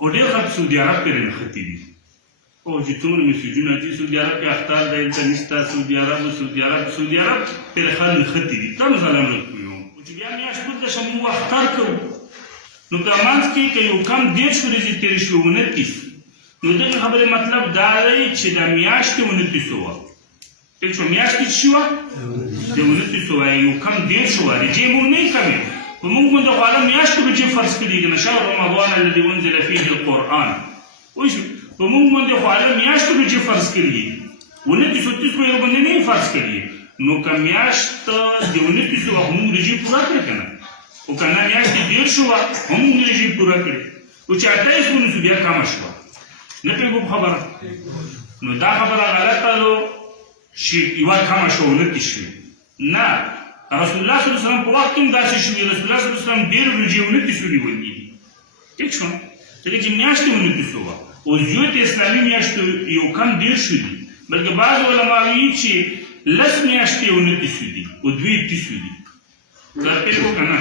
او ډېر خلک سعودي عرب پرې نښتي دي او چې څومره میسیجونه دي سعودي عرب کې اختار دی دلته نشته سعودي عرب پرې خلک نښتي دي دا مثلا موږ کوو چې بیا میاشت پورته شه موږ اختار کوو نو په منځ کې که یو کم 10 ورځې تېرې شوې 29 نو دغه خبرې مطلب دا دی چې دا میاشت 29 وه ټیک شو میاشت کې څه وه د 29 وه یو کم 10 وه رجې مونږ نه یې کمې په مونږ باندې خو هغه میاشت کې رجې فرض کړي که نه شهر رمضان الذي انزل فيه القرآن پوه شو په مونږ باندې خو هغه میاشت کې رجې فرض کړي 29 30 یو باندې نه یې فرض کړي نو که میاشت د 29 وه خو مونږ رجې پوره کړې که نه او که نه میاشت یې 10 وه هم مونږ رجې پوره کړې او چې 28 ونیسو بیا کمه شوه نه پوهېږو په خبره نو دا خبره غلطه ده چې یوه کمه شوه 29 شوې نه رسول الله صلی الله علیه وسلم په وخت کې هم داسې شوي رسول الله صلی الله علیه وسلم ډېر ورجې 29 ونیولي دي ټیک شو ځکه چې میاشت یې 29 وه اوس یو د اسلامي میاشتو یو کم 10 دي بلکې بعض علما وایي چې 10 میاشتې 29 دي او 2 30 دي دا پوهېږو که نه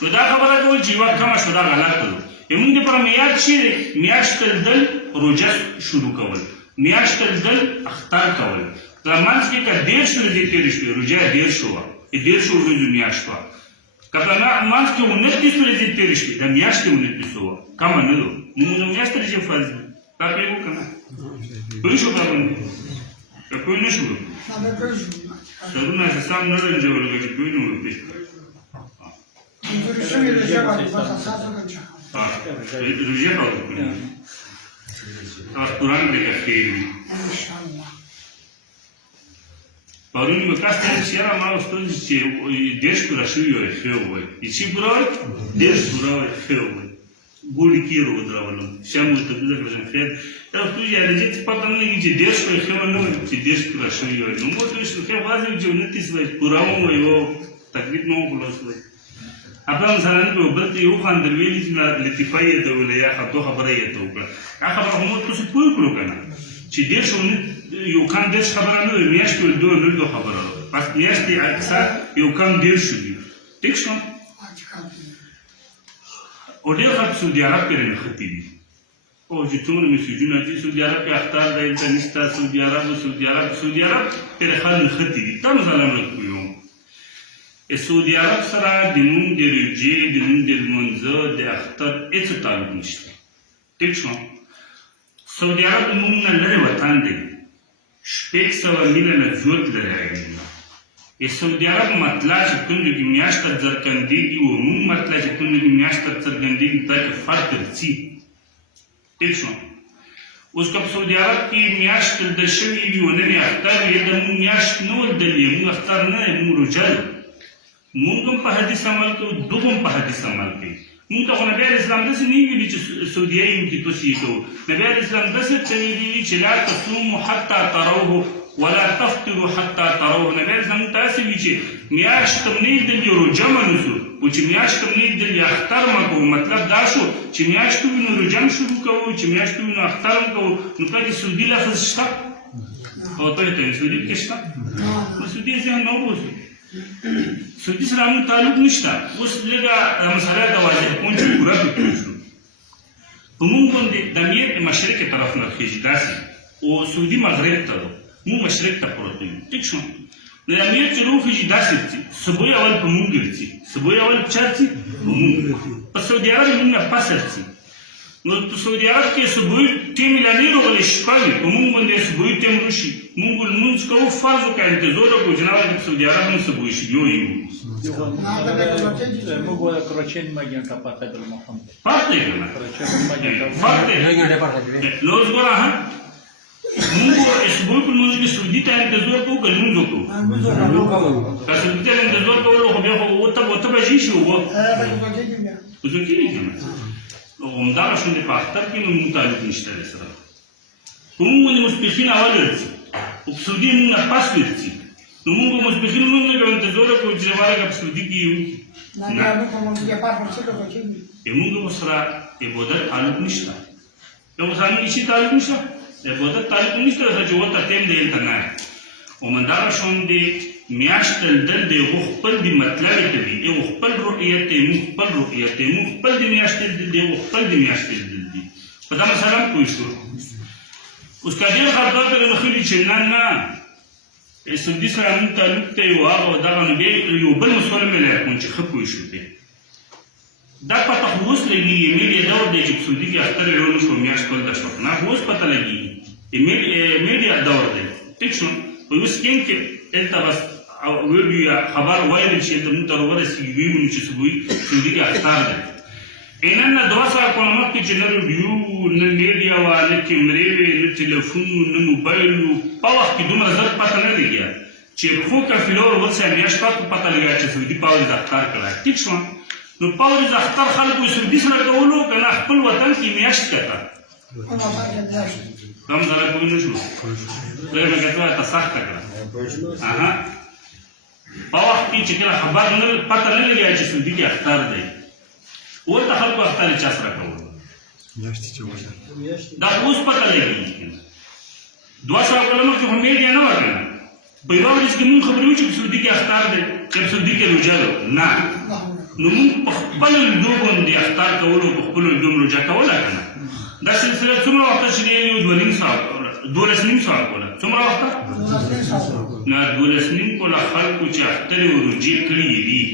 نو دا خبره کول چې یوه کمه شوه دا غلطه ده زموږ دپاره معیار چې دی میاشت تلدل روژه شروع کول میاشت تلدل اختر کول دا منځ کې که 10 ورځې تېرې شوې روژه 10 وه 10 ورځو میاشت وه که په منځ کې 29 ورځې تېرې شوې دا میاشت 29 وه کمه نه ده مونږ میاشت رژې فرض دي دا پوهېږو که نه پوه شو که باندې که پوه نه شو سرونه حساب نه رنجول لکه چې پوه نه وپېښ روژه به وکړي قرآن دې خیر وي پرون مې کس ته چې یاره ما استاد چې 10 پوره شوي وای ښه ووایي چې پوره وای 10 پوره وای ښه ووایي ګوډې کې یې ودرولم شم ورته دده کړم خیر دا تو چې هغې چې پته نه لګي چې 10 وای ښه ونه وایي چې 10 پوره شوي وای نو مو ته وایي ښه واضح وي چې 29 وایي پوره ووایي او تکلیف نه وکړو وایي ابا مثلا په بل ته یو خاندل ویلي چې لطیفه یې ته ویله یا خبره یې ته وکړه هغه خبره خو موږ تاسو پوه کړو که نه چې 10 یو کم 10 خبره نه وي میاشت ویل 2 نه ده خبره بس میاشت یې اکثر یو کم 10 دي ټیک شو او ډېر خلک سعودي عرب پرې نښتي دي او چې څومره میسیجونه دي سعودي عرب کې اختار دی دلته نشته سعودي عرب پرې خلک نښتي دي دا مثلا موږ کوو سعودي عرب سره د نوم د روژې د نوم د لمانځه د اختر هېڅ تعلق نشته ټیک شو سعودي عرب د موږ نه لرې وطن دی 600 میله نه زیات لرې ایالتونه سعودي عرب مطلع چې کومه کې میاشت ته څرګندېږي او موږ مطلع چې کومه کې میاشت ته څرګندېږي دا کې فرق راځي ټیک شو اوس که په سعودي عرب کې میاشت د شوي وي ونه یې اختر یې د موږ میاشت نه ولدلې موږ اختر نه دی موږ روژه مونږ هم په حدیث عمل کوو دوی هم په حدیث عمل کوي مونږ ته خو نبي علیه اسلام داسې نه ویلي چې سعودیه یو کې تاسو یې کوو نبي علیه اسلام داسې ته ویلي چې لا تصوموا حتی تروه ولا تفطروا حتی تروه نبي علیه اسلام تاسې وي چې میاشت ته نه لیدلې روژه مه نیسو او چې میاشت ته نه لیدلې اختر مه کوو مطلب دا شو چې میاشت وي نو روژه هم شروع کوو چې میاشت وي نو اختر هم کوو نو پکې سعودي لفظ شته او ته ته سعودي کې شته نو سعودي ذهن نه وباسو سعودي سره موږ تعلق نشته اوس لږه مسله د واضح کوم چې پوره پکې شو په موږ باندې د امیر مشرق طرف نه خېږي داسې او سعودي مغرب ته موږ مشرق ته پروت یو ټیک شو د امیر چې روخېږي داسې ځي سبوی اول په موږ ګرځي سبوی اول چا ځي په موږ په سعودي عرب موږ نه پاسه ځي نو په سعودي عرب کې سبوی ټیم لانې راغلی شپه وي په موږ باندې سبوی ټیم وشي موږ لمونځ کوو فرض وکړه انتظار وکړو جناب د سعودي عرب هم سبوی شي یو یو موږ کروچین مګین کا پاتې د محمد پاتې کنه پاتې نو زګورا ها موږ سبوی په موږ کې سعودي ته انتظار کوو که لمونځ وکړو که سعودي ته انتظار کوو خو بیا خو وته بجې شي وه وزو کېږي کنه همدارشونې په اختر کې نو موږ تعلق نشته سره په موږ باندې مصبحین اول ورځي او په سعودي موږ نه پاس ورځي نو موږ به مصبحین موږ نه به انتظار وکړو چې زما لکه په سعودي کې یو موږ به سره عبادت تعلق نشته یو ځانګړي شي تعلق نشته عبادت تعلق نشته چې ورته ټیم دی هلته نه همدارشونې میاشت دل د یو خپل د مطلب ته دی یو خپل رؤیت دی موږ خپل رؤیت دی موږ خپل د میاشت دل دی یو خپل د میاشت دل دی په دا مثلا پوه شو اوس که ډېر خلک ورته نښلي چې نه نه سعودي سره موږ تعلق ته یو هغه دغه نو بیا یو بل مسؤل مې لایق چې ښه پوه شو دی دا پته خو اوس لګېږي میډیا دور دی چې په سعودي کې اختر یې ونه شوه میاشت بلده شوه نه خو اوس پته لګېږي میډیا دور دی ټیک شو په یو سکین کې دلته بس ویډیو یا خبر وایي چې موږ ته راورسېږي ویونو چې سعودي کې اختر دی نن 2 ساعت مخکې چې نه ریډیو نه میډیا وه نه کیمرې وې نه ټلیفون نه موبایل و په وخت کې دومره زر پته نه لګیا چې پښو قافله ورسره میاشت پته لګیا چې سعودي پاولیز اختر کړی ټیک شو نو پاولیز اختر خلکو سعودي سره کولو که نه خپل وطن کې میاشت کته کم ځای پوه نه شو دویمه کتوه ته سخته کړه په وخت کې چې کله خبر پته نه لګیا چې سعودي کې اختر دی ورته خلکو اختر چا سره کول دا اوس پته لګېږي 2 سوه کاله مخکې خو میډیا نه وه که نه په یوه ورځ کې مونږ خبرې وو چې په سعودي کې اختر دی چې په سعودي کې روژه ده نه نو مونږ په خپلو لیدو باندې اختر کولو په خپلو لیدو روژه کوله که نه دا سلسله څومره وخته چې دی یو 12 ساعت 12 ساعت کوله څومره وخته نه 12 کوله خلکو چې اخترې او روژې کړي دي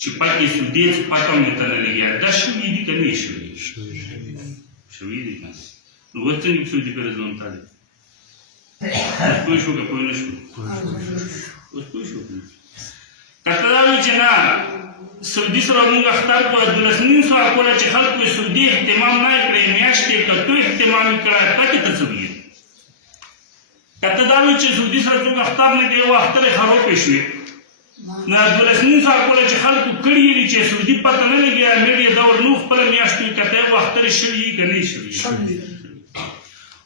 چې پکې سعودي څه پته هم ورته نه لګیا دا شوي دي که نه یې شوي دي که نو اوس څنګه په سعودي کې رضوان تا دی پوه شو که پوه نه شو اوس پوه شو که ته دا وایي چې نه سعودي سره مونږ اختر په 12 سوه کوله چې خلکو یې سعودي اهتمام نه یې کړی میاشت یې که تو اهتمام یې کړی پکې ته څه ویل که ته دا وایي چې سعودي سره څوک اختر نه کوي یو اختر یې خرابې شوې نو 12 ساعت کوله چې خلکو کړي دي چې سعودي پته نه لګیا میډیا دور نو خپله میاشت وي که ته یو اختر شوي که نه یې شوي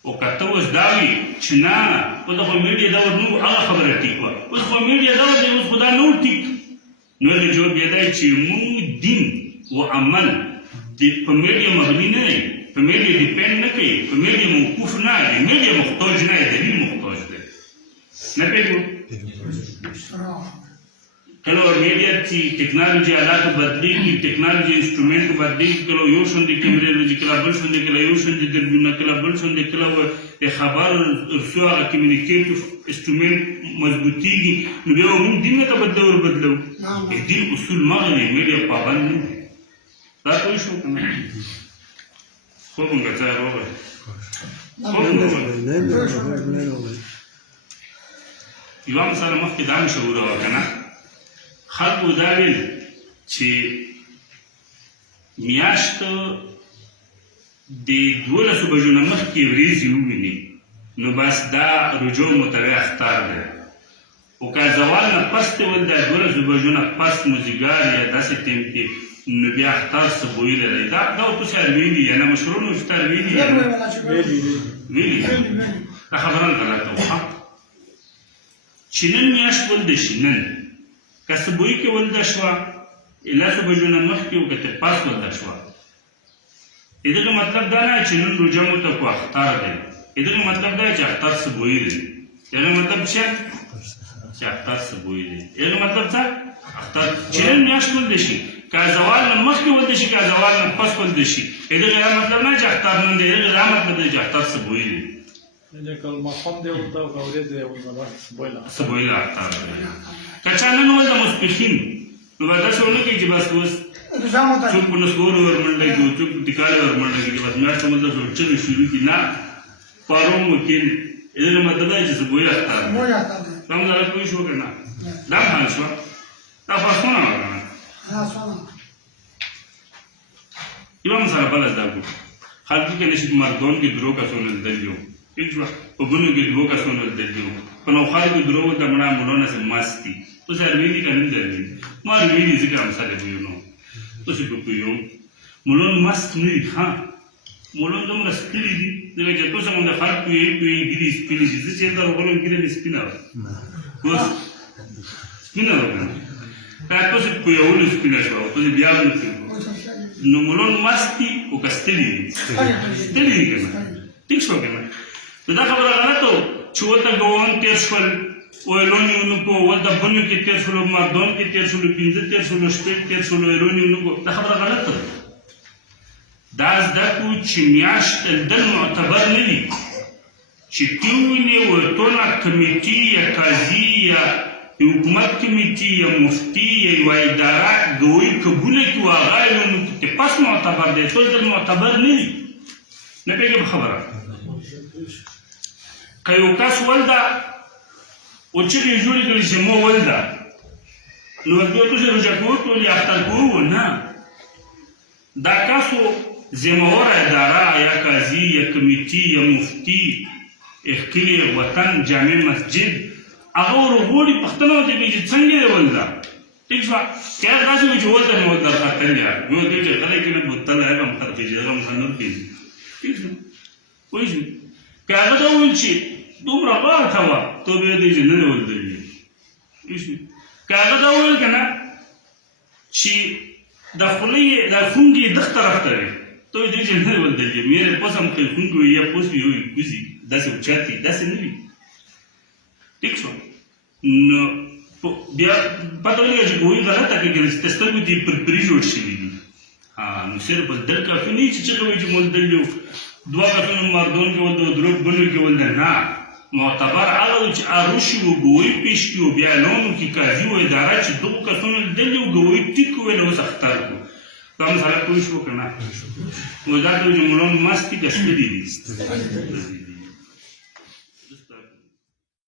او که ته اوس دا وي چې نه اوس خو میډیا دور نو هغه خبره ټیک وه اوس خو میډیا دور دی اوس خو دا نه ټیک نو هغې جواب بیا دی چې مونږ دین و عمل په میډیا مبني نه دی په میډیا ډیپینډ نه کوي په میډیا موقوف نه دی میډیا محتاج نه دی دلیل محتاج دی نه پوهېږو کله میډیا چې ټیکنالوژي حالاتو بدلېږي ټیکنالوژي انسټرومنټ بدلېږي کله یو شان د کیمرې راځي کله بل شان دی کله یو شان د دوربینونه کله بل شان دی کله د خبر رسو هغه کمیونیکیټیو انسټرومنټ مضبوطېږي نو بیا موږ دین ته بدلو دین اصول مغه دی میډیا پابند نه دی دا پوه شو که نه خوب مونږه ځای راغلی یوه مسله مخکې دا مشهوره وه که نه خلکو دا ویل چې میاشت د 12 بجو نه مخکې ورېځې وویني نو بس دا رجوع متوی اختر دی او که زوال نه پس ته ول دا 12 بجو نه پس مازدیګر یا داسې ټیم کې نو بیا اختر څه بوی لري دا اوس یې ویلي یا نه مشهور نو چې ویلي دا خبره غلطه وه چې نن میاشت ولده شي نن که څه بوی کې ولده شوه 11 بجو نه مخکې او که تر پاس ولده شوه د دغه مطلب دا نه چې نن روژه مو ته کو اختر دی د دغه مطلب دا چې اختر څه بوی دی دغه مطلب چې اختر څه بوی دی دغه مطلب څه اختر چې نن میاشت ولده شي که زوال نه مخکې ولده شي که زوال نه پس ولده شي دغه مطلب نه چې اختر نن دی دغه مطلب دی چې اختر څه بوی دی که المقام دی ورته او ورځ دی څه بوی دی اختر که چا نن ولده ماسپښین نو به داسې ونه کوي چې بس اوس څوک په نسوارو ورمنډه کړي څوک په ټیکاله ورمنډه کړي بس میاشت ولده شو چغې شروع کړي نه پاروم وکیل دغه مطلب دی چې څه بوی اختر دی سم ځای پوه شو که نه دا حال شوه دا خو اسانه وه که نه یوه مسله بله زده کړو خلکو کې نشي په مردان کې درو کسونه لیدلي وو ٹھیک شوه په بنو کې 2 کسونه لیدلي وو په نوخارو کې درو ورته مړه مولانا صاحب مست دي اوس یې رویلي که نه دي رویلي ما رویلي ځکه مسله پوهېږم اوس یې په پوهېږم مولان مست نه دي ښه مولان دومره ستړي دي ځکه چې تو څنګه د خلک ګیرې سپینې دي زه چې یې ته راغلم ګیره مې سپینه وه اوس سپینه وه که نه دا تو چې پوهېولو سپینه شوه اوس یې بیا هم نه نو مولان مست دي او که ستړي دي ستړي دي که نه ټیک شوه که نه نو دا خبره غلطه وه چې ورته ګوان تېر شول ویلونی ونکو ول د بلو کې تیر شلو مردون کې تیر شلو 15 تیر شلو شپږ تیر شلو ویلونی ونکو دا خبره غلطه ده. دا زده کړو چې میاشت دل معتبر نه وي چې ټولې ورتونه کمیټي یا قاضي یا حکومت کمیټي یا مفتي یا یوه اداره ګوی قبوله کړي هغه علومو کې پس معتبر دی ټول دل معتبر نه وي. نه پوهېږم خبره که یو کس ولده و چغې یې جوړې کړې چې مو ولده نو ورته ورته چې روژه کوو ټول یې اختر کوو نه. دا کسو ذمهواره اداره یا قاضي یا کمیټي یا مفتي کلي وطن جامع مسجد هغه ورغواړي پوښتنه ورته کوي چې څنګه یې ولده ټیک شوه. که هغه داسې وي چې ولده مې ورته درختل یا مې ورته وایي چې غلی کړي بوتل هغه هم خر کېږي هغه هم ښه نور کېږي ټیک شو پوه شوې. که هغه دا وویل چې دومره غاټه وه ته به یې دی چې نه دی ولدلې پوه شوې. که هغه دا وویل که نه چې د خولۍ د خونګې دغ طرف ته وي ته یې دی چې نه دی ولدلې میرے پوس هم کوي خونګې وي یا پوس وي وي کوزي داسې اوچت وي داسې نه وي ټیک شو. نو بیا پته ولګېږي چې ګویي غلطه کوي که نه چې سترګو دې پرپري جوړ شوي دي نو صرف ولدل کافي نه وي چې چغه وایي چې ولدل یو دوه کسونو مردون کې ولده درو بلو کې ولده نه معتبر هغه وي چې عروشي و ګویي پیش کړي و بیا اعلان وکړي قاضي و اداره چې دغو کسونو لیدلي و ګویي ټیک وویل اوس اختر کړو. دا مسله پوه شوو که نه؟ نو دا ته وایي چې مولان مست دي که ستړي دي